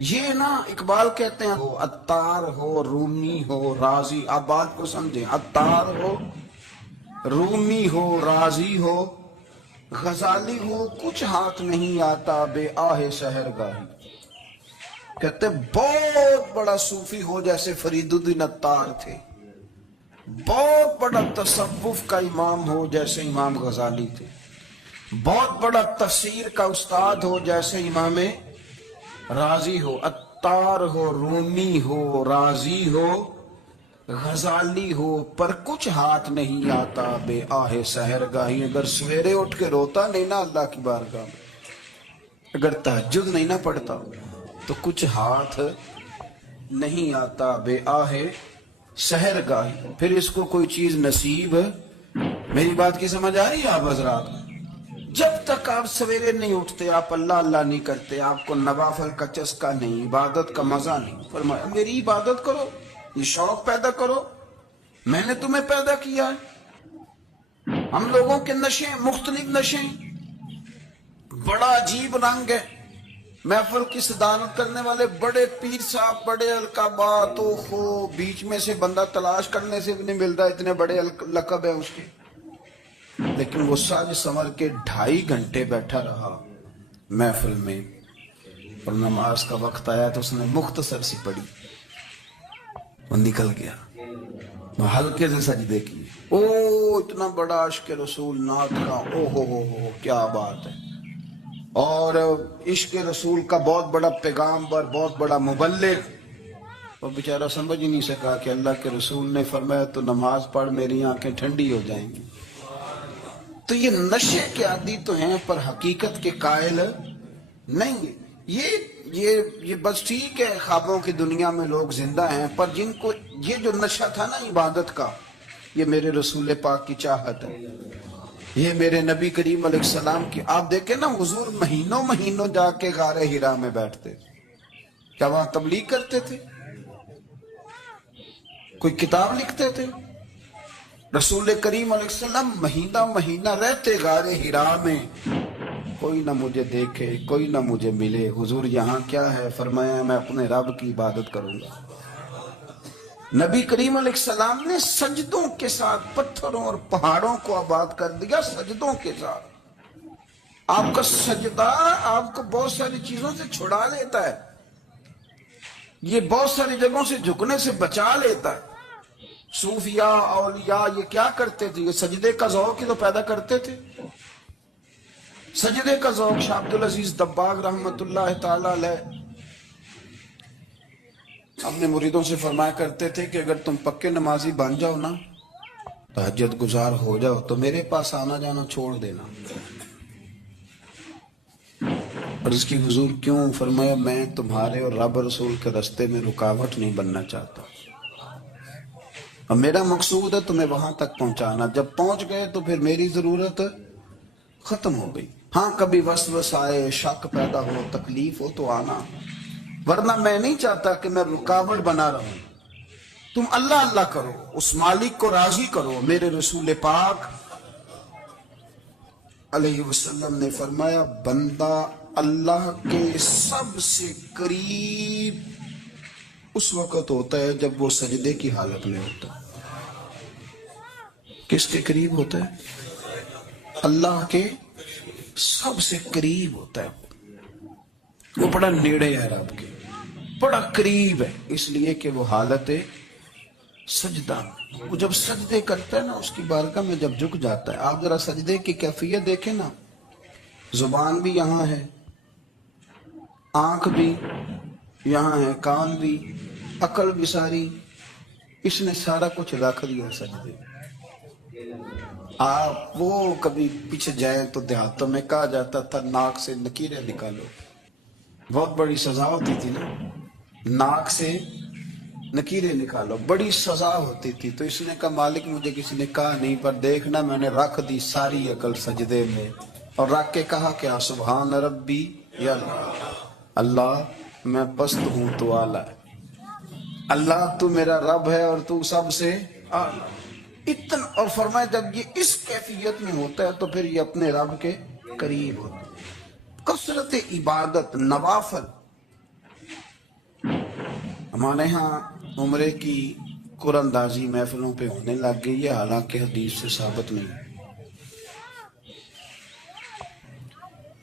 یہ نا اقبال کہتے ہیں ہو عطار ہو رومی ہو رازی، آپ بات کو سمجھیں، عطار ہو رومی ہو رازی ہو غزالی ہو، کچھ ہاتھ نہیں آتا بے آہ سحر گاہی۔ کہتے بہت بڑا صوفی ہو جیسے فرید الدین عطار تھے، بہت بڑا تصوف کا امام ہو جیسے امام غزالی تھے، بہت بڑا تفسیر کا استاد ہو جیسے امام رازی ہو، عطار ہو رومی ہو رازی ہو غزالی ہو، پر کچھ ہاتھ نہیں آتا بے آہ سحر گاہی۔ اگر سویرے اٹھ کے روتا نہیں نا اللہ کی بارگاہ میں، اگر تہجد نہیں نہ پڑھتا تو کچھ ہاتھ نہیں آتا بے آہ سحر گاہی۔ پھر اس کو کوئی چیز نصیب، میری بات کی سمجھ آ رہی ہے آپ حضرات؟ جب تک آپ سویرے نہیں اٹھتے، آپ اللہ اللہ نہیں کرتے، آپ کو نوافل کا چسکا نہیں، عبادت کا مزہ نہیں، فرمایا میری عبادت کرو، یہ شوق پیدا کرو، میں نے تمہیں پیدا کیا ہے۔ ہم لوگوں کے نشے مختلف نشے، بڑا عجیب رنگ ہے۔ محفل کی صدارت کرنے والے بڑے پیر صاحب، بڑے القابات و خو، بیچ میں سے بندہ تلاش کرنے سے بھی نہیں ملتا، اتنے بڑے لقب ہے اس کے، لیکن وہ سج سنور کے 2.5 گھنٹے بیٹھا رہا محفل میں، اور نماز کا وقت آیا تو اس نے مختصر سی پڑھی، وہ نکل گیا، وہ ہلکے سے سجدے کی۔ او اتنا بڑا عشق رسول نعت کا، او ہو کیا بات ہے، اور عشق رسول کا بہت بڑا پیغامبر، بہت بڑا مبلغ، وہ بیچارہ سمجھ ہی نہیں سکا کہ اللہ کے رسول نے فرمایا تو نماز پڑھ میری آنکھیں ٹھنڈی ہو جائیں گی۔ تو یہ نشے کے عادی تو ہیں پر حقیقت کے قائل نہیں ہیں۔ یہ بس ٹھیک ہے، خوابوں کی دنیا میں لوگ زندہ ہیں، پر جن کو یہ جو نشہ تھا نا عبادت کا، یہ میرے رسول پاک کی چاہت ہے، یہ میرے نبی کریم علیہ السلام کی۔ آپ دیکھیں نا حضور مہینوں جا کے غار حرا میں بیٹھتے، کیا وہاں تبلیغ کرتے تھے؟ کوئی کتاب لکھتے تھے؟ رسول کریم علیہ السلام مہینہ رہتے غار حرا میں، کوئی نہ مجھے دیکھے، کوئی نہ مجھے ملے، حضور یہاں کیا ہے؟ فرمایا میں اپنے رب کی عبادت کروں گا۔ نبی کریم علیہ السلام نے سجدوں کے ساتھ پتھروں اور پہاڑوں کو آباد کر دیا، سجدوں کے ساتھ۔ آپ کا سجدہ آپ کو بہت ساری چیزوں سے چھڑا لیتا ہے، یہ بہت ساری جگہوں سے جھکنے سے بچا لیتا ہے۔ صوفیاء اولیاء یہ کیا کرتے تھے؟ یہ سجدے کا ذوق ہی تو پیدا کرتے تھے، سجدے کا ذوق۔ شاہ عبدالعزیز دباغ رحمت اللہ تعالی علیہ اپنے مریدوں سے فرمایا کرتے تھے کہ اگر تم پکے نمازی بن جاؤ نا، تہجد گزار ہو جاؤ، تو میرے پاس آنا جانا چھوڑ دینا۔ اور اس کی حضور کیوں؟ فرمایا میں تمہارے اور رب رسول کے رستے میں رکاوٹ نہیں بننا چاہتا، اور میرا مقصود ہے تمہیں وہاں تک پہنچانا۔ جب پہنچ گئے تو پھر میری ضرورت ختم ہو گئی۔ ہاں کبھی وسوس آئے، شک پیدا ہو، تکلیف ہو تو آنا، ورنہ میں نہیں چاہتا کہ میں رکاوٹ بنا رہوں۔ تم اللہ اللہ کرو، اس مالک کو راضی کرو۔ میرے رسول پاک علیہ وسلم نے فرمایا بندہ اللہ کے سب سے قریب اس وقت ہوتا ہے جب وہ سجدے کی حالت میں ہوتا ہے۔ کس کے قریب ہوتا ہے؟ اللہ کے سب سے قریب ہوتا ہے، وہ بڑا نیڑے ہے رب کے، بڑا قریب ہے، اس لیے کہ وہ حالت سجدہ، وہ جب سجدے کرتا ہے نا اس کی بارگاہ میں جب جھک جاتا ہے۔ آپ ذرا سجدے کی کیفیت دیکھیں نا، زبان بھی یہاں ہے، آنکھ بھی یہاں ہے، کان بھی، عقل بھی ساری، اس نے سارا کچھ رکھ دیا سجدے۔ آپ وہ کبھی پیچھے جائیں تو دیہاتوں میں کہا جاتا تھا ناک سے نکیریں نکالو، بہت بڑی سزا ہوتی تھی نا، ناک سے نکیریں نکالو، بڑی سزا ہوتی تھی۔ تو اس نے کہا مالک مجھے کسی نے کہا نہیں، پر دیکھنا میں نے رکھ دی ساری عقل سجدے میں، اور رکھ کے کہا کیا؟ سبحان ربی یا اللہ میں پست ہوں تو اعلیٰ ہے، اللہ تو میرا رب ہے اور تو سب سے اعلیٰ اتنا۔ اور فرمایا جب یہ اس کیفیت میں ہوتا ہے تو پھر یہ اپنے رب کے قریب ہوتا ہے۔ کثرت عبادت، نوافل، ہمارے ہاں عمرے کی قرآن اندازی محفلوں پہ ہونے لگ گئی ہے، حالانکہ حدیث سے ثابت نہیں۔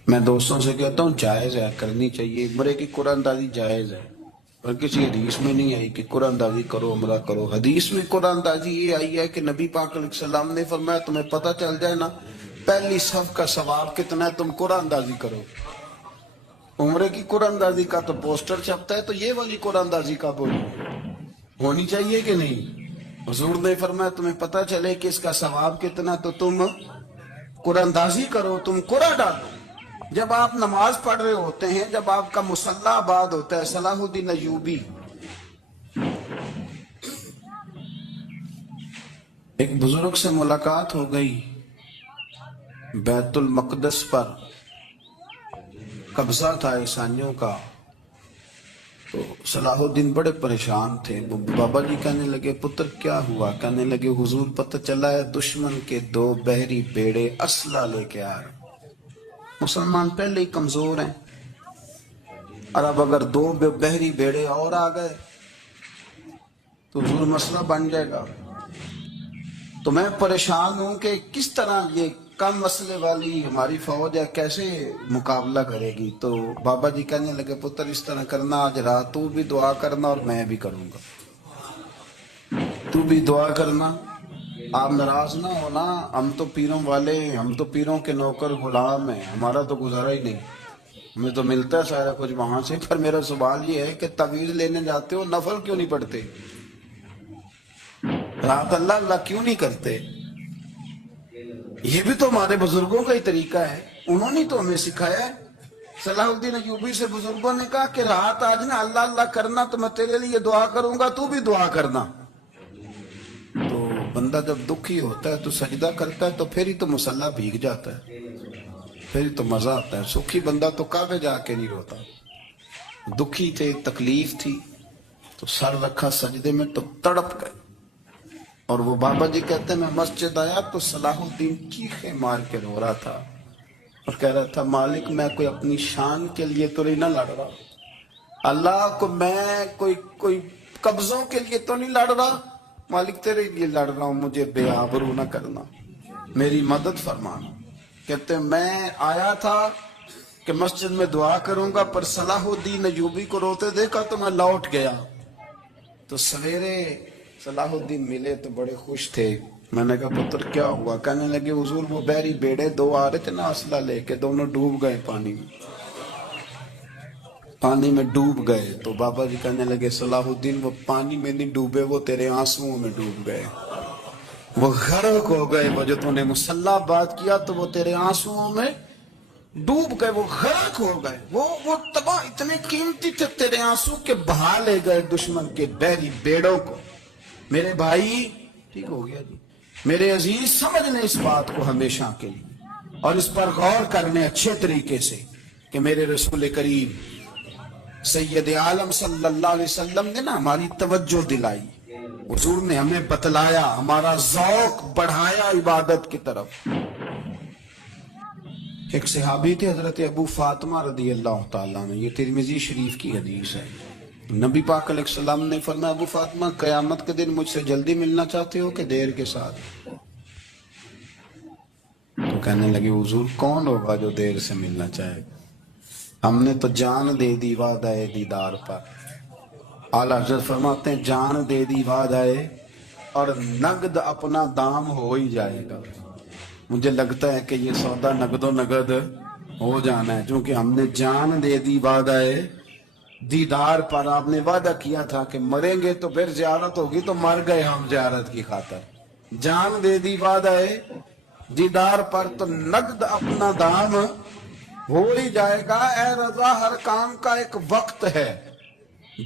میں دوستوں سے کہتا ہوں جائز ہے، کرنی چاہیے، عمرے کی قرآن اندازی جائز ہے، اور کسی حدیث میں نہیں آئی کہ قرآن اندازی کرو عمرہ کرو۔ حدیث میں قرآن اندازی یہ آئی ہے کہ نبی پاک علیہ السلام نے فرمایا تمہیں پتہ چل جائے نا پہلی صف کا ثواب کتنا ہے، تم قرآن اندازی کرو۔ عمرے کی قرآن اندازی کا تو پوسٹر چھپتا ہے، تو یہ والی قرآن اندازی کا بولی ہونی چاہیے کہ نہیں؟ حضور نے فرمایا تمہیں پتہ چلے کہ اس کا ثواب کتنا تو تم قرآن اندازی کرو، تم قرآن ڈالو۔ جب آپ نماز پڑھ رہے ہوتے ہیں، جب آپ کا مصلی آباد ہوتا ہے، صلاح الدین ایوبی ایک بزرگ سے ملاقات ہو گئی، بیت المقدس پر قبضہ تھا عیسائیوں کا، تو صلاح الدین بڑے پریشان تھے۔ وہ بابا جی کہنے لگے پتر کیا ہوا؟ کہنے لگے حضور پتہ چلا ہے دشمن کے 2 بحری بیڑے اسلحہ لے کے آ رہے، مسلمان پہلے ہی کمزور ہیں، اور اب اگر 2 بحری بیڑے اور آ گئے تو حضور مسئلہ بن جائے گا۔ تو میں پریشان ہوں کہ کس طرح یہ کم مسئلے والی ہماری فوج ہے کیسے مقابلہ کرے گی؟ تو بابا جی کہنے لگے پتر اس طرح کرنا، آج رات تو بھی دعا کرنا اور میں بھی کروں گا، تو بھی دعا کرنا، آپ ناراض نہ ہونا، ہم تو پیروں والے، ہم تو پیروں کے نوکر غلام ہیں، ہمارا تو گزارا ہی نہیں، ہمیں تو ملتا ہے سارا کچھ وہاں سے۔ پر میرا سوال یہ ہے کہ تعویذ لینے جاتے ہو نفل کیوں نہیں پڑھتے؟ رات اللہ اللہ کیوں نہیں کرتے؟ یہ بھی تو ہمارے بزرگوں کا ہی طریقہ ہے، انہوں نے تو ہمیں سکھایا ہے۔ صلاح الدین ایوبی سے بزرگوں نے کہا کہ رات آج نا اللہ اللہ کرنا، تو میں تیرے لیے دعا کروں گا، تو بھی دعا کرنا۔ تو بندہ جب دکھی ہوتا ہے تو سجدہ کرتا ہے، تو پھر ہی تو مصلی بھیگ جاتا ہے، پھر ہی تو مزہ آتا ہے۔ سکھی بندہ تو کعبے جا کے نہیں روتا، دکھی تھے، تکلیف تھی، تو سر رکھا سجدے میں تو تڑپ گئے۔ اور وہ بابا جی کہتے ہیں میں مسجد آیا تو صلاح الدین چیخیں مار کے رو رہا تھا اور کہہ رہا تھا مالک میں کوئی اپنی شان کے لیے تو نہیں نہ لڑ رہا، اللہ کو میں کوئی قبضوں کے لیے تو نہیں لڑ رہا، مالک تیرے لیے لڑ رہا ہوں، مجھے بے آبرو نہ کرنا، میری مدد فرمانا۔ کہتے ہیں میں آیا تھا کہ مسجد میں دعا کروں گا، پر صلاح الدین ایوبی کو روتے دیکھا تو میں لوٹ گیا۔ تو سویرے صلاح الدین ملے تو بڑے خوش تھے۔ میں نے کہا پتر کیا ہوا؟ کہنے لگے حضور وہ بحری بیڑے 2 آ رہے تھے نا اسلحہ لے کے، دونوں ڈوب گئے پانی میں ڈوب گئے۔ تو بابا جی کہنے لگے صلاح الدین وہ پانی میں نہیں ڈوبے، وہ تیرے آنسوؤں میں ڈوب گئے، وہ غرق ہو گئے، وہ جو تو نے مصلی بات کیا تو وہ تیرے آنسوؤں میں ڈوب گئے، وہ غرق ہو گئے، وہ تباہ اتنے قیمتی تھے تیرے آنسو کے بہا لے گئے دشمن کے بحری بیڑوں کو۔ میرے بھائی ٹھیک ہو گیا جی، میرے عزیز سمجھ لیں اس بات کو ہمیشہ کے لیے، اور اس پر غور کرنے اچھے طریقے سے کہ میرے رسول کریم سید عالم صلی اللہ علیہ وسلم نے نا ہماری توجہ دلائی، حضور نے ہمیں بتلایا، ہمارا ذوق بڑھایا عبادت کی طرف۔ ایک صحابی تھے حضرت ابو فاطمہ رضی اللہ تعالیٰ عنہ، یہ ترمذی شریف کی حدیث ہے۔ نبی پاک علیہ السلام نے فرمایا ابو فاطمہ قیامت کے دن مجھ سے جلدی ملنا چاہتے ہو کہ دیر کے ساتھ؟ تو کہنے لگے حضور کون ہوگا جو دیر سے ملنا چاہے گا؟ ہم نے تو جان دے دی وعدہ دیدار پر۔ اعلیٰ حضرت فرماتے ہیں جان دے دی وعدہ اور نقد اپنا دام ہو ہی جائے گا۔ مجھے لگتا ہے کہ یہ سودا نقد و نقد ہو جانا ہے، چونکہ ہم نے جان دے دی وعدہ دیدار پر۔ آپ نے وعدہ کیا تھا کہ مریں گے تو پھر زیارت ہوگی، تو مر گئے ہم زیارت کی خاطر۔ جان دے دی وعدہ دیدار پر تو نقد اپنا دام ہو ہی جائے گا۔ اے رضا ہر کام کا ایک وقت ہے،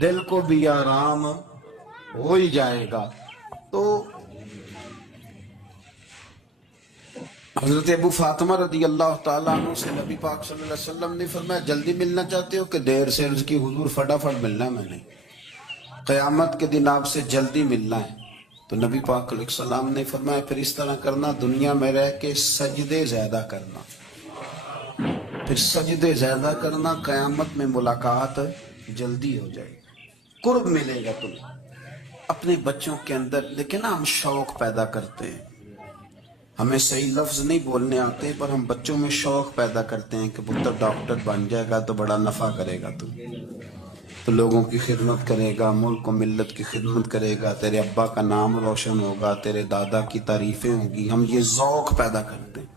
دل کو بھی آرام ہو ہی جائے گا۔ تو حضرت ابو فاطمہ رضی اللہ تعالیٰ عنہ سے نبی پاک صلی اللہ علیہ وسلم نے فرمایا جلدی ملنا چاہتے ہو کہ دیر سے؟ عرض کی حضور فٹافٹ ملنا ہے، میں نے قیامت کے دن آپ سے جلدی ملنا ہے۔ تو نبی پاک علیہ السلام نے فرمایا پھر اس طرح کرنا، دنیا میں رہ کے سجدے زیادہ کرنا، پھر سجدے زیادہ کرنا، قیامت میں ملاقات جلدی ہو جائے گی۔ قرب ملے گا تمہیں اپنے بچوں کے اندر. دیکھیں نا ہم شوق پیدا کرتے ہیں, ہمیں صحیح لفظ نہیں بولنے آتے پر ہم بچوں میں شوق پیدا کرتے ہیں کہ پتر ڈاکٹر بن جائے گا تو بڑا نفع کرے گا, تو لوگوں کی خدمت کرے گا, ملک و ملت کی خدمت کرے گا, تیرے ابا کا نام روشن ہوگا, تیرے دادا کی تعریفیں ہوگی. ہم یہ ذوق پیدا کرتے ہیں.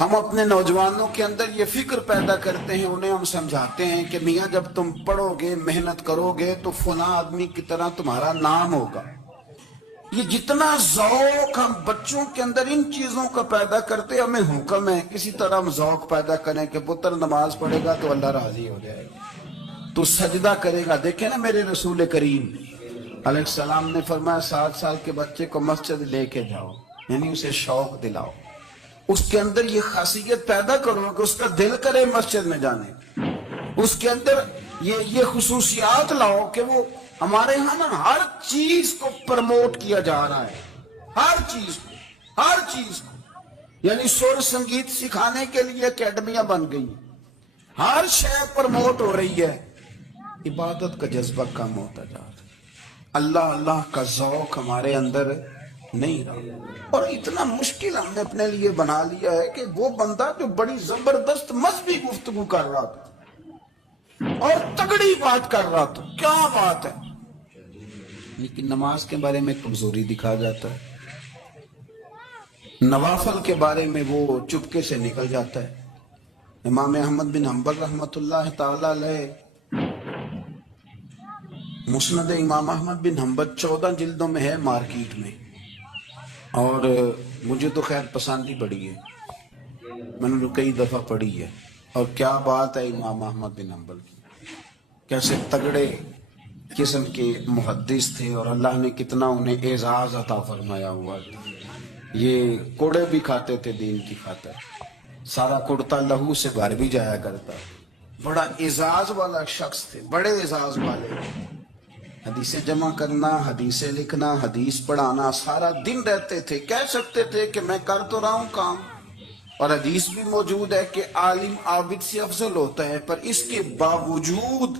ہم اپنے نوجوانوں کے اندر یہ فکر پیدا کرتے ہیں, انہیں ہم سمجھاتے ہیں کہ میاں جب تم پڑھو گے محنت کرو گے تو فلاں آدمی کی طرح تمہارا نام ہوگا. یہ جتنا ذوق ہم بچوں کے اندر ان چیزوں کا پیدا کرتے, ہمیں حکم ہے کسی طرح ہم ذوق پیدا کریں کہ پتر نماز پڑھے گا تو اللہ راضی ہو جائے گا, تو سجدہ کرے گا. دیکھیں نا میرے رسول کریم علیہ السلام نے فرمایا 7 سال کے بچے کو مسجد لے کے جاؤ, یعنی اسے شوق دلاؤ, اس کے اندر یہ خاصیت پیدا کرو کہ اس کا دل کرے مسجد میں جانے, اس کے اندر یہ خصوصیات لاؤ کہ وہ ہمارے ہاں نا ہر چیز کو پرموٹ کیا جا رہا ہے, ہر چیز کو, یعنی سر سنگیت سکھانے کے لیے اکیڈمیاں بن گئی, ہر شے پرموٹ ہو رہی ہے, عبادت کا جذبہ کم ہوتا جا رہا ہے, اللہ کا ذوق ہمارے اندر نہیں رہا. اور اتنا مشکل ہم نے اپنے لیے بنا لیا ہے کہ وہ بندہ جو بڑی زبردست مذہبی گفتگو کر رہا تھا اور تگڑی بات کر رہا تھا, کیا بات ہے, لیکن نماز کے بارے میں کمزوری دکھا جاتا ہے, نوافل کے بارے میں وہ چپکے سے نکل جاتا ہے. امام احمد بن حنبل رحمۃ اللہ تعالی علیہ, مسند امام احمد بن حنبل 14 جلدوں میں ہے مارکیٹ میں, اور مجھے تو خیر پسند ہی پڑی ہے, میں نے کئی دفعہ پڑھی ہے. اور کیا بات ہے امام احمد بن حنبل کی, کیسے تگڑے قسم کے محدث تھے اور اللہ نے کتنا انہیں اعزاز عطا فرمایا ہوا تھا. یہ کوڑے بھی کھاتے تھے دین کی خاطر, سارا کرتا لہو سے گھر بھی جایا کرتا, بڑا اعزاز والا شخص تھے, بڑے اعزاز والے. حدیثیں جمع کرنا, حدیثیں لکھنا, حدیث پڑھانا, سارا دن رہتے تھے. کہہ سکتے تھے کہ میں کر تو رہا ہوں کام, اور حدیث بھی موجود ہے کہ عالم عابد سے افضل ہوتا ہے, پر اس کے باوجود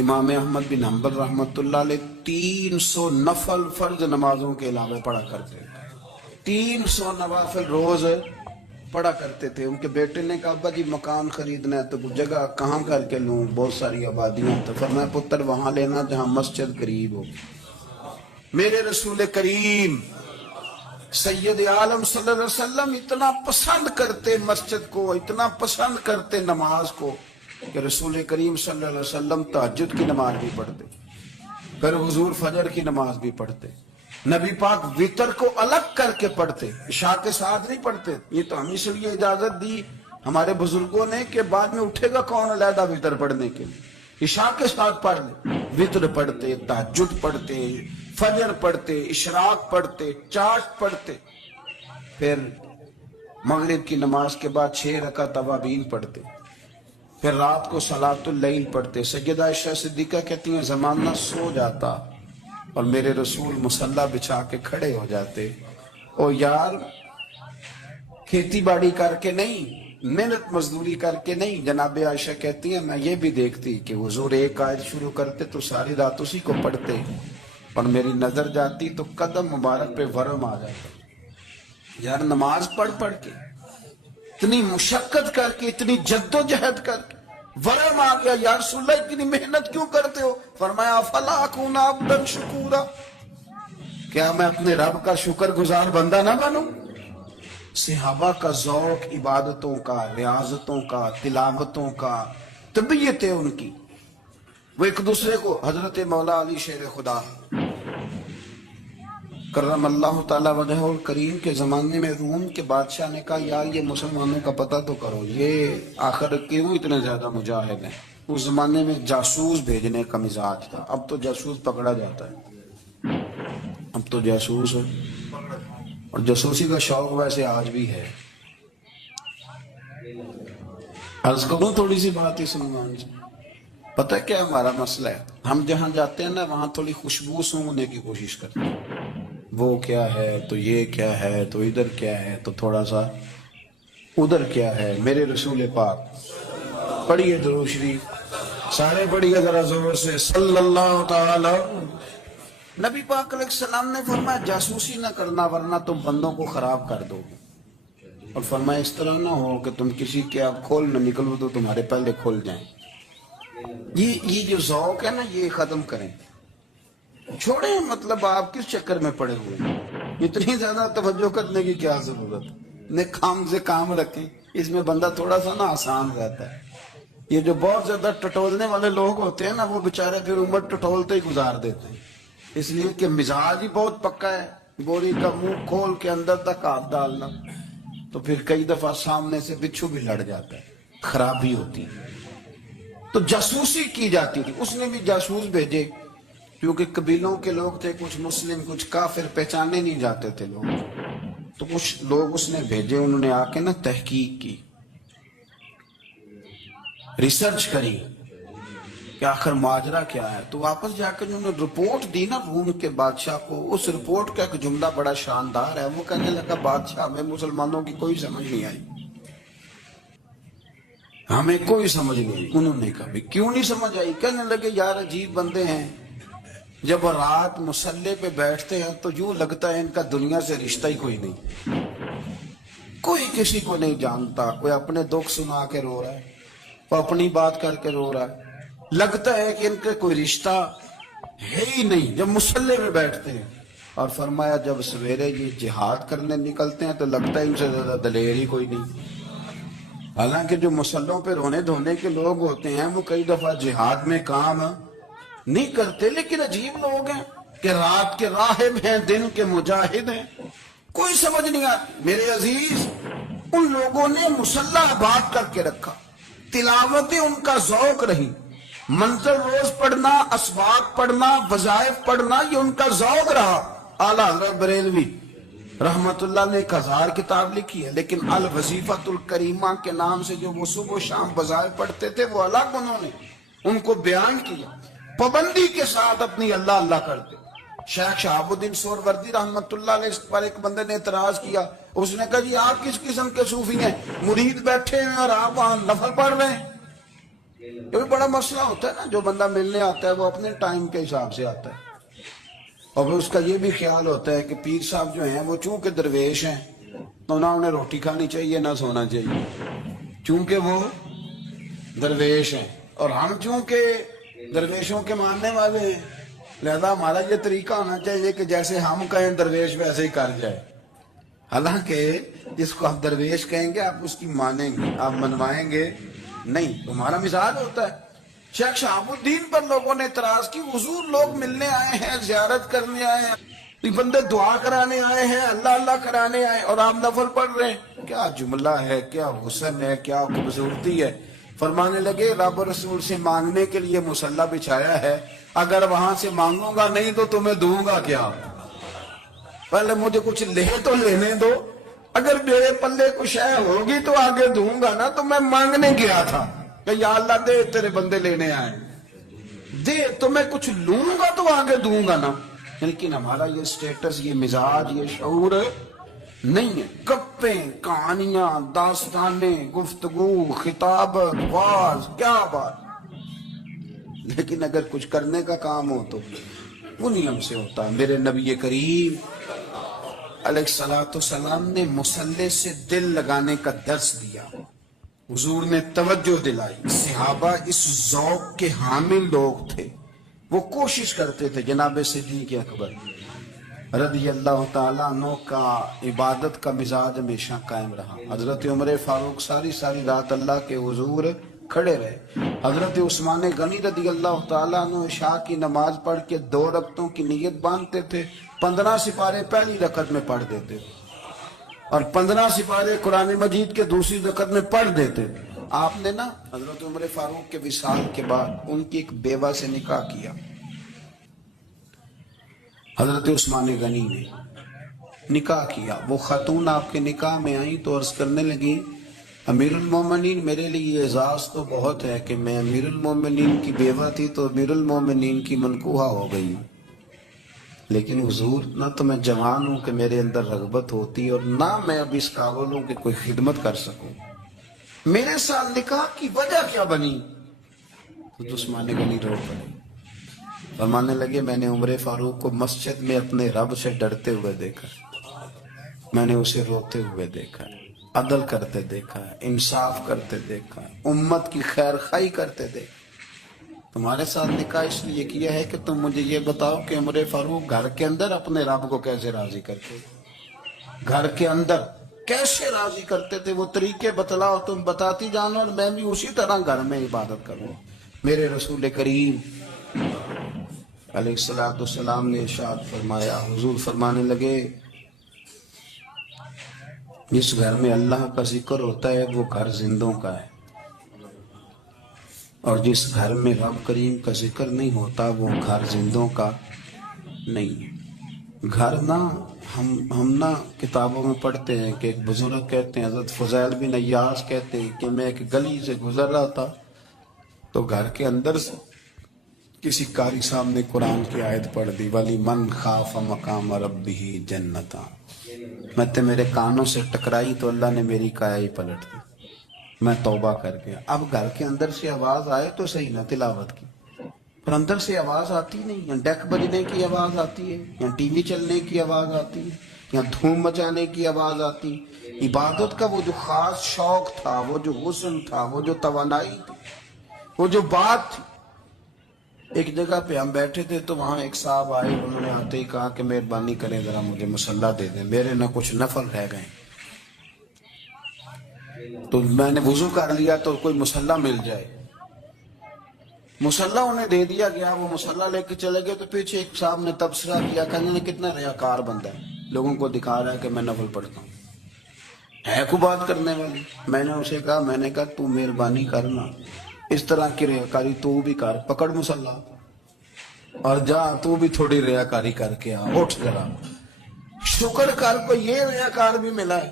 امام احمد بن حنبل رحمۃ اللہ علیہ 300 نفل فرض نمازوں کے علاوہ پڑھا کرتے تھے, 300 نوافل روز پڑھا کرتے تھے. ان کے بیٹے نے کہا ابا جی مکان خریدنا ہے تو جگہ کہاں کر کے لوں, بہت ساری آبادیاں, تو فرمایا پتر وہاں لینا جہاں مسجد قریب ہو. میرے رسول کریم سید عالم صلی اللہ علیہ وسلم اتنا پسند کرتے مسجد کو, اتنا پسند کرتے نماز کو, کہ رسول کریم صلی اللہ علیہ وسلم تہجد کی نماز بھی پڑھتے, پھر حضور فجر کی نماز بھی پڑھتے. نبی پاک وتر کو الگ کر کے پڑھتے, عشاء کے ساتھ نہیں پڑھتے. یہ تو ہم اس لیے اجازت دی ہمارے بزرگوں نے کہ بعد میں اٹھے گا کون علیحدہ وتر پڑھنے کے لیے, عشاء کے ساتھ پڑھ لے. وتر پڑھتے, تہجد پڑھتے, فجر پڑھتے, اشراق پڑھتے, چاشت پڑھتے, پھر مغرب کی نماز کے بعد 6 رکعت اوابین پڑھتے, پھر رات کو صلاۃ اللیل پڑھتے. سیدہ عائشہ صدیقہ کہتی ہیں زمانہ سو جاتا اور میرے رسول مصلی بچھا کے کھڑے ہو جاتے. او یار کھیتی باڑی کر کے نہیں, محنت مزدوری کر کے نہیں. جناب عائشہ کہتی ہیں میں یہ بھی دیکھتی کہ حضور ایک آیت شروع کرتے تو ساری رات اسی کو پڑھتے, اور میری نظر جاتی تو قدم مبارک پہ ورم آ جاتا. یار نماز پڑھ کے, اتنی مشقت کر کے, اتنی جد و جہد کر کے ورم آ گیا. یا رسول اللہ اتنی محنت کیوں کرتے ہو؟ فرمایا افلا اکون عبدا شکورا, کیا میں اپنے رب کا شکر گزار بندہ نہ بنوں؟ صحابہ کا ذوق عبادتوں کا, ریاضتوں کا, تلاوتوں کا, طبیعت ہے ان کی. وہ ایک دوسرے کو, حضرت مولا علی شیر خدا کرم اللہ تعالیٰ وجہہ الکریم کے زمانے میں روم کے بادشاہ نے کہا یار یہ مسلمانوں کا پتہ تو کرو, یہ آخر کیوں اتنے زیادہ مجاہد ہیں. اس زمانے میں جاسوس بھیجنے کا مزاج تھا, اب تو جاسوس پکڑا جاتا ہے, اب تو جاسوس ہے, اور جاسوسی کا شوق ویسے آج بھی ہے. عرض کروں تھوڑی سی بات اس عنوان سے. پتہ کیا ہمارا مسئلہ ہے, ہم جہاں جاتے ہیں نا وہاں تھوڑی خوشبو سونگنے کی کوشش کرتے ہیں. وہ کیا ہے تو یہ کیا ہے تو ادھر کیا ہے تو تھوڑا سا ادھر کیا ہے. میرے رسول پاک پڑھیے درود شریف. سارے پڑھیے ذرا زور سے صلی اللہ تعالی. نبی پاک علیہ السلام نے فرمایا جاسوسی نہ کرنا ورنہ تم بندوں کو خراب کر دو گے. اور فرمایا اس طرح نہ ہو کہ تم کسی کے آپ کھول نہ نکلو تو تمہارے پہلے کھول جائیں. یہ جو ذوق ہے نا یہ ختم کریں، چھوڑیں. مطلب آپ کس چکر میں پڑے ہوئے ہیں؟ اتنی زیادہ توجہ کرنے کی کیا ضرورت؟ کام سے کام رکھیں. اس میں بندہ تھوڑا سا نا آسان رہتا ہے. یہ جو بہت زیادہ ٹٹولنے والے لوگ ہوتے ہیں نا وہ بےچارے پھر عمر ٹٹولتے ہی گزار دیتے ہیں، اس لیے کہ مزاج ہی بہت پکا ہے. بوری کا منہ کھول کے اندر تک ہاتھ ڈالنا تو پھر کئی دفعہ سامنے سے بچھو بھی لڑ جاتا ہے، خرابی ہوتی ہے. تو جاسوسی کی جاتی تھی. اس نے بھی جاسوس بھیجے کیونکہ قبیلوں کے لوگ تھے، کچھ مسلم کچھ کافر، پہچانے نہیں جاتے تھے لوگ. تو کچھ لوگ اس نے بھیجے، انہوں نے آ کے نا تحقیق کی، ریسرچ کری کہ آخر ماجرا کیا ہے. تو واپس جا کر انہوں نے رپورٹ دی نا روم کے بادشاہ کو. اس رپورٹ کا ایک جملہ بڑا شاندار ہے. وہ کہنے لگا بادشاہ ہمیں مسلمانوں کی کوئی سمجھ نہیں آئی، ہمیں کوئی سمجھ نہیں آئی. انہوں نے کہا کیوں نہیں سمجھ آئی؟ کہنے لگے یار عجیب بندے ہیں، جب رات مسلح پہ بیٹھتے ہیں تو یوں لگتا ہے ان کا دنیا سے رشتہ ہی کوئی نہیں، کوئی کسی کو نہیں جانتا. کوئی اپنے دکھ سنا کے رو رہا ہے، کوئی اپنی بات کر کے رو رہا ہے. لگتا ہے کہ ان کا کوئی رشتہ ہے ہی نہیں جب مسلح میں بیٹھتے ہیں. اور فرمایا جب سویرے یہ جہاد کرنے نکلتے ہیں تو لگتا ہے ان سے زیادہ دلیر ہی کوئی نہیں. حالانکہ جو مسلحوں پہ رونے دھونے کے لوگ ہوتے ہیں وہ کئی دفعہ جہاد میں کام نہیں کرتے، لیکن عجیب لوگ ہیں کہ رات کے راہب ہیں، دن کے مجاہد ہیں، کوئی سمجھ نہیں آتی. میرے عزیز، ان لوگوں نے مسلح آباد کر کے رکھا، تلاوتیں ان کا ذوق رہی، منظر روز پڑھنا، اسباق پڑھنا، وظائف پڑھنا، یہ ان کا ذوق رہا. اعلیٰ حضرت بریلوی رحمت اللہ نے 1000 کتاب لکھی ہے، لیکن الوظیفۃ الکریمہ کے نام سے جو وہ صبح و شام وظائف پڑھتے تھے وہ الگ انہوں نے ان کو بیان کیا، پابندی کے ساتھ اپنی اللہ اللہ کرتے. شیخ شہاب الدین سہروردی رحمت اللہ علیہ پر ایک بندے نے اعتراض کیا. اس نے کہا جی آپ کس قسم کے صوفی ہیں، مرید بیٹھے ہیں اور آپ وہاں نفل پڑھ رہے ہیں؟ یہ بھی بڑا مسئلہ ہوتا ہے نا. جو بندہ ملنے آتا ہے وہ اپنے ٹائم کے حساب سے آتا ہے، اور پھر اس کا یہ بھی خیال ہوتا ہے کہ پیر صاحب جو ہیں وہ چونکہ درویش ہیں تو نہ انہیں روٹی کھانی چاہیے نہ سونا چاہیے، چونکہ وہ درویش ہیں، اور ہم چونکہ درویشوں کے ماننے والے ہیں لہذا ہمارا یہ طریقہ ہونا چاہیے کہ جیسے ہم کہیں درویش ویسے ہی کر جائے. حالانکہ جس کو آپ درویش کہیں گے آپ اس کی مانیں گے، آپ منوائیں گے نہیں، تمہارا مزاج ہوتا ہے. شیخ شہاب الدین پر لوگوں نے اعتراض کی، حضور لوگ ملنے آئے ہیں، زیارت کرنے آئے ہیں، یہ بندے دعا کرانے آئے ہیں، اللہ اللہ کرانے آئے اور آپ نفل پڑھ رہے ہیں. کیا جملہ ہے، کیا حسن ہے، کیا خوبصورتی ہے. فرمانے لگے رب رسول سے مانگنے کے لیے مصلی بچھایا ہے، اگر وہاں سے مانگوں گا نہیں تو تمہیں دوں گا کیا؟ پہلے مجھے کچھ لے تو لینے دو، اگر میرے پلے کچھ ہے ہوگی تو آگے دوں گا نا. تو میں مانگنے گیا تھا کہ یا اللہ دے، تیرے بندے لینے آئے، دے تو میں کچھ لوں گا تو آگے دوں گا نا. لیکن ہمارا یہ سٹیٹس، یہ مزاج، یہ شعور نہیں ہے. گپیں، کہانیاں، داستانیں، گفتگو، خطابت، واز، کیا بات. لیکن اگر کچھ کرنے کا کام ہو تو وہ نہیں ہم سے ہوتا. میرے نبی کریم علیہ السلام نے مصلی سے دل لگانے کا درس دیا، حضور نے توجہ دلائی. صحابہ اس ذوق کے حامل لوگ تھے، وہ کوشش کرتے تھے. جناب صدیق اکبر رضی اللہ تعالیٰ عنہ کا عبادت کا مزاج ہمیشہ قائم رہا. حضرت عمر فاروق ساری رات اللہ کے حضور کھڑے رہے. حضرت عثمان غنی رضی اللہ تعالیٰ عنہ عشاء کی نماز پڑھ کے 2 رکعتوں کی نیت باندھتے تھے، 15 سپارے پہلی رکعت میں پڑھ دیتے اور 15 سپارے قرآن مجید کے دوسری رکعت میں پڑھ دیتے. آپ نے نا حضرت عمر فاروق کے وصال کے بعد ان کی ایک بیوہ سے نکاح کیا. حضرت عثمان غنی نے نکاح کیا. وہ خاتون آپ کے نکاح میں آئیں تو عرض کرنے لگی امیر المومنین میرے لیے اعزاز تو بہت ہے کہ میں امیر المومنین کی بیوہ تھی تو امیر المومنین کی منکوحہ ہو گئی، لیکن حضور نہ تو میں جوان ہوں کہ میرے اندر رغبت ہوتی اور نہ میں اب اس قابل ہوں کہ کوئی خدمت کر سکوں. میرے ساتھ نکاح کی وجہ کیا بنی؟ حضرت عثمان غنی رو پڑے، فرمانے لگے میں نے عمر فاروق کو مسجد میں اپنے رب سے ڈرتے ہوئے دیکھا، میں نے اسے روتے ہوئے دیکھا، عدل کرتے دیکھا، انصاف کرتے دیکھا، امت کی خیر خواہی کرتے دیکھا۔ تمہارے ساتھ نکاح اس لیے کیا ہے کہ تم مجھے یہ بتاؤ کہ عمر فاروق گھر کے اندر اپنے رب کو کیسے راضی کرتے، گھر کے اندر کیسے راضی کرتے تھے، وہ طریقے بتلاؤ، تم بتاتی جانو اور میں بھی اسی طرح گھر میں عبادت کروں۔ میرے رسول کریم علیہ السلام نے ارشاد فرمایا، حضور فرمانے لگے جس گھر میں اللہ کا ذکر ہوتا ہے وہ گھر زندوں کا ہے، اور جس گھر میں رب کریم کا ذکر نہیں ہوتا وہ گھر زندوں کا نہیں ہے۔ گھر نہ ہم نہ کتابوں میں پڑھتے ہیں کہ ایک بزرگ کہتے ہیں، حضرت فضیل بن عیاض کہتے ہیں کہ میں ایک گلی سے گزر رہا تھا تو گھر کے اندر سے کسی قاری صاحب نے قرآن کی آیت پڑھ دی، وَلِمَنْ خَافَ مَقَامَ رَبِّهِ جَنَّتَانِ، میں تو میرے کانوں سے ٹکرائی تو اللہ نے میری کایا ہی پلٹ دی، میں توبہ کر گیا۔ اب گھر کے اندر سے آواز آئے تو صحیح نہ تلاوت کی، پر اندر سے آواز آتی نہیں، یا ڈیک بجنے کی آواز آتی ہے، یا ٹی وی چلنے کی آواز آتی ہے، یا دھوم مچانے کی آواز آتی۔ عبادت کا وہ جو خاص شوق تھا، وہ جو حسن تھا، وہ جو توانائی تھی، وہ جو بات تھی۔ ایک جگہ پہ ہم بیٹھے تھے تو وہاں ایک صاحب آئے، انہوں نے آتے ہی کہا کہ مہربانی کریں ذرا مجھے مصلی دے دیں، میرے نہ کچھ نفل رہ گئے۔ تو میں نے وضو کر لیا تو کوئی مصلی مل جائے، مصلی انہیں دے دیا گیا، وہ مصلی لے کے چلے گئے تو پیچھے ایک صاحب نے تبصرہ کیا، کہنے نے کتنا ریاکار بندہ ہے، لوگوں کو دکھا رہا ہے کہ میں نفل پڑھتا ہوں، ہے کو بات کرنے والی۔ میں نے اسے کہا، میں نے کہا تو مہربانی کرنا اس طرح کی ریاکاری تو بھی کر، پکڑ مصلی اور جا تو بھی تھوڑی ریاکاری کر کے آ، اٹھ ذرا شکر کر، کوئی یہ ریاکار بھی ملا ہے،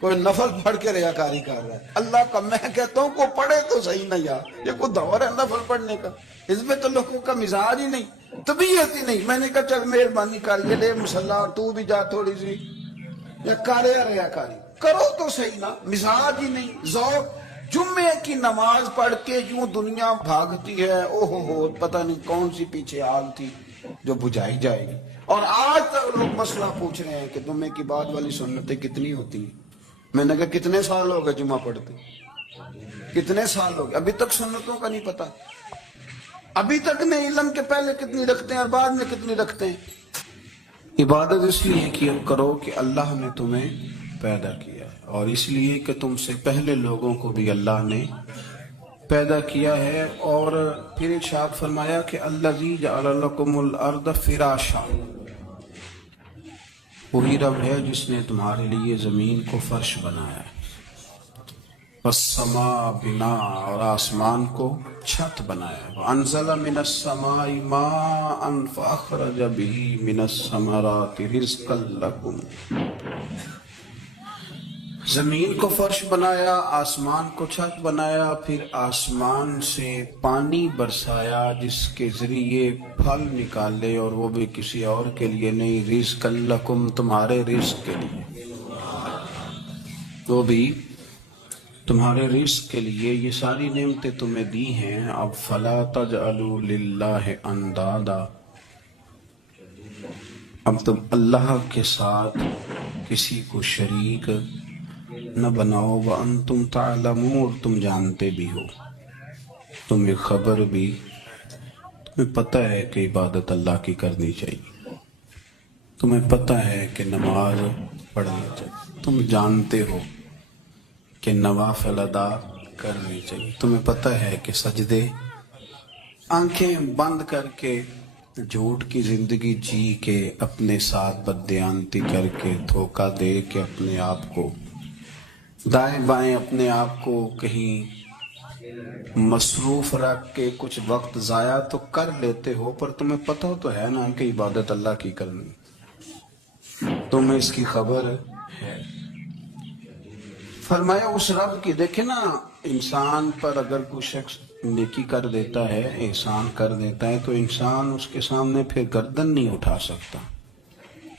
کوئی نفل پڑھ کے ریاکاری کر رہا ہے۔ اللہ کا میں کہتا ہوں کو پڑھے تو صحیح نہ یار، یہ کوئی دور ہے نفل پڑھنے کا، اس میں تو لوگوں کا مزاج ہی نہیں، طبیعت ہی نہیں۔ میں نے کہا چل مہربانی کر، یہ لے مصلی اور تو بھی جا تھوڑی سی، یا کرے یا ریاکاری کرو تو صحیح نا، مزاج ہی نہیں، ذوق۔ جمعے کی نماز پڑھ کے یوں دنیا بھاگتی ہے، اوہو پتہ نہیں کون سی پیچھے آگ تھی جو بجھائی جائے گی، اور آج تک لوگ مسئلہ پوچھ رہے ہیں کہ جمعے کی بعد والی سنتیں کتنی ہوتی ہیں۔ میں نے کہا کتنے سال ہو گئے جمعہ پڑھتے، کتنے سال ہو گئے، ابھی تک سنتوں کا نہیں پتا، ابھی تک نہیں علم کے پہلے کتنی رکھتے ہیں اور بعد میں کتنی رکھتے ہیں۔ عبادت اس لیے کیا کرو کہ اللہ نے تمہیں پیدا کیا ہے، اور اس لیے کہ تم سے پہلے لوگوں کو بھی اللہ نے پیدا کیا ہے۔ اور پھر ارشاد فرمایا کہ الذی جعل لکم الارض فراشا، وہی رب ہے جس نے تمہارے لیے زمین کو فرش بنایا ہے، والسماء بناء، اور آسمان کو چھت بنایا ہے، وانزل من السماء ماء فاخرج به من الثمرات رزقا لکم، زمین کو فرش بنایا، آسمان کو چھت بنایا، پھر آسمان سے پانی برسایا جس کے ذریعے پھل نکالے، اور وہ بھی کسی اور کے لیے نہیں، رزقا لکم، تمہارے رزق کے لیے، وہ بھی تمہارے رزق کے لیے۔ یہ ساری نعمتیں تمہیں دی ہیں، اب فلا تجعلوا للہ اندادا، اب تم اللہ کے ساتھ کسی کو شریک نہ بناؤ، وانتم تعلمون، تم جانتے بھی ہو، تمہیں خبر بھی، تمہیں پتہ ہے کہ عبادت اللہ کی کرنی چاہیے، تمہیں پتہ ہے کہ نماز پڑھنی چاہیے، تم جانتے ہو کہ نوافل ادا کرنی چاہیے، تمہیں پتہ ہے کہ سجدے آنکھیں بند کر کے جھوٹ کی زندگی جی کے، اپنے ساتھ بددیانتی کر کے، دھوکہ دے کے، اپنے آپ کو دائیں بائیں، اپنے آپ کو کہیں مصروف رکھ کے کچھ وقت ضائع تو کر لیتے ہو، پر تمہیں پتہ تو ہے نا کہ عبادت اللہ کی کرنی، تمہیں اس کی خبر ہے۔ فرمایا اس رب کی، دیکھیں نا، انسان پر اگر کوئی شخص نیکی کر دیتا ہے، احسان کر دیتا ہے، تو انسان اس کے سامنے پھر گردن نہیں اٹھا سکتا،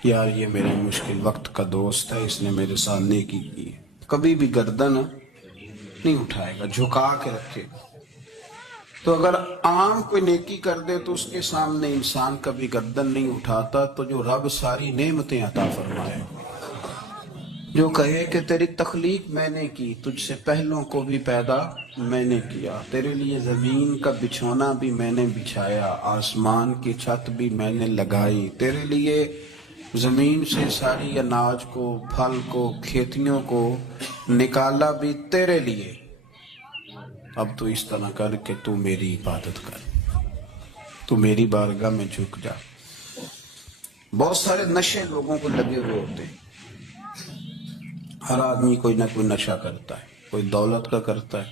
یار یہ میرے مشکل وقت کا دوست ہے، اس نے میرے ساتھ نیکی کی ہے، کبھی بھی گردن نہیں اٹھائے گا، جھکا کے رکھے گا۔ تو اگر عام کوئی نیکی کر دے تو اس کے سامنے انسان کبھی گردن نہیں اٹھاتا، تو جو رب ساری نعمتیں عطا فرمائے، جو کہے کہ تیری تخلیق میں نے کی، تجھ سے پہلوں کو بھی پیدا میں نے کیا، تیرے لیے زمین کا بچھونا بھی میں نے بچھایا، آسمان کی چھت بھی میں نے لگائی، تیرے لیے زمین سے ساری اناج کو، پھل کو، کھیتیوں کو نکالا بھی تیرے لیے، اب تو اس طرح کر کہ تو میری عبادت کر، تو میری بارگاہ میں جھک جا۔ بہت سارے نشے لوگوں کو لگے ہوئے ہوتے ہیں، ہر آدمی کوئی نہ کوئی نشہ کرتا ہے، کوئی دولت کا کرتا ہے،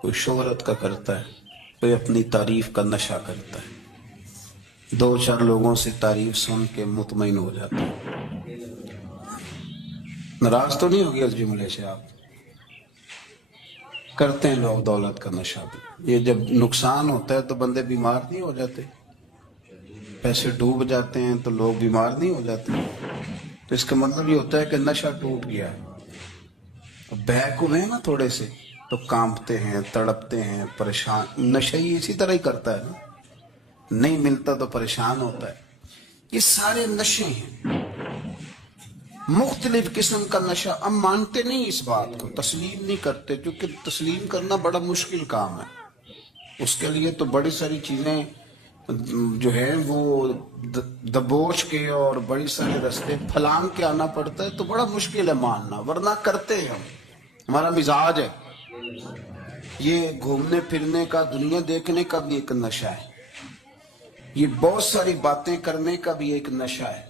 کوئی شہرت کا کرتا ہے، کوئی اپنی تعریف کا نشہ کرتا ہے، دو چار لوگوں سے تعریف سن کے مطمئن ہو جاتا ہے۔ ناراض تو نہیں ہوگی اس جملے سے آپ؟ کرتے ہیں لوگ دولت کا نشہ بھی، یہ جب نقصان ہوتا ہے تو بندے بیمار نہیں ہو جاتے؟ پیسے ڈوب جاتے ہیں تو لوگ بیمار نہیں ہو جاتے؟ تو اس کا مطلب یہ ہوتا ہے کہ نشہ ٹوٹ گیا ہے۔ بہک ہوئے ہیں نا تھوڑے سے تو کانپتے ہیں، تڑپتے ہیں، پریشان۔ نشہ ہی اسی طرح ہی کرتا ہے نا، نہیں ملتا تو پریشان ہوتا ہے۔ یہ سارے نشے ہیں، مختلف قسم کا نشہ۔ ہم مانتے نہیں اس بات کو، تسلیم نہیں کرتے، کیونکہ تسلیم کرنا بڑا مشکل کام ہے۔ اس کے لیے تو بڑی ساری چیزیں جو ہے وہ دبوچ کے اور بڑی سارے رستے پھلانگ کے آنا پڑتا ہے، تو بڑا مشکل ہے ماننا، ورنہ کرتے ہیں ہم، ہمارا مزاج ہے۔ یہ گھومنے پھرنے کا، دنیا دیکھنے کا بھی ایک نشہ ہے، یہ بہت ساری باتیں کرنے کا بھی ایک نشہ ہے،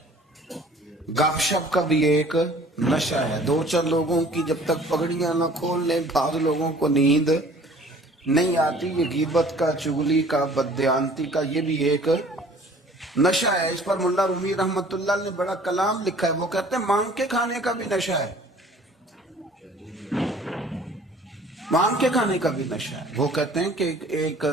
گپ شپ کا بھی ایک نشہ ہے۔ دو چار لوگوں کی جب تک پگڑیاں نہ کھول لیں، بعض لوگوں کو نیند نہیں آتی، یہ غیبت کا، چغلی کا، بددیانتی کا، یہ بھی ایک نشہ ہے۔ اس پر ملا رومی رحمت اللہ نے بڑا کلام لکھا ہے، وہ کہتے ہیں مانگ کے کھانے کا بھی نشہ ہے، مانگ کے کھانے کا بھی نشہ ہے۔ وہ کہتے ہیں کہ ایک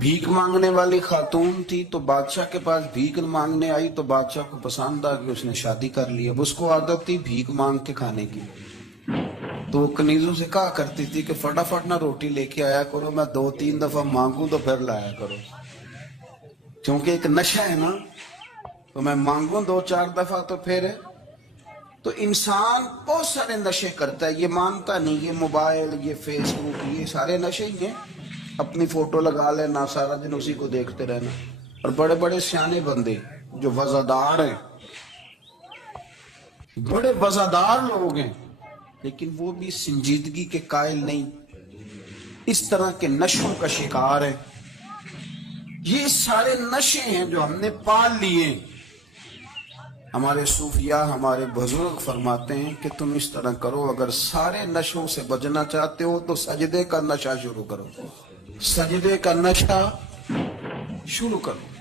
بھیک مانگنے والی خاتون تھی، تو بادشاہ کے پاس بھیک مانگنے آئی، تو بادشاہ کو پسند آ گئی، اس نے شادی کر لی۔ اب اس کو عادت تھی بھیک مانگ کے کھانے کی، تو وہ کنیزوں سے کہا کرتی تھی کہ فٹافٹ نہ روٹی لے کے آیا کرو، میں 2-3 دفعہ مانگوں تو پھر لایا کرو، کیونکہ ایک نشہ ہے نا، تو میں مانگوں 2-4 دفعہ تو پھر۔ تو انسان بہت سارے نشے کرتا ہے، یہ مانتا نہیں، یہ موبائل، یہ فیس بک، یہ سارے نشے ہی ہیں۔ اپنی فوٹو لگا لینا، سارا دن اسی کو دیکھتے رہنا، اور بڑے بڑے سیانے بندے جو وزادار ہیں، بڑے وزادار لوگ ہیں، لیکن وہ بھی سنجیدگی کے قائل نہیں، اس طرح کے نشوں کا شکار ہے۔ یہ سارے نشے ہیں جو ہم نے پال لیے۔ ہمارے صوفیاء، ہمارے بزرگ فرماتے ہیں کہ تم اس طرح کرو، اگر سارے نشوں سے بچنا چاہتے ہو تو سجدے کا نشہ شروع کرو، سجدے کا نشہ شروع کرو۔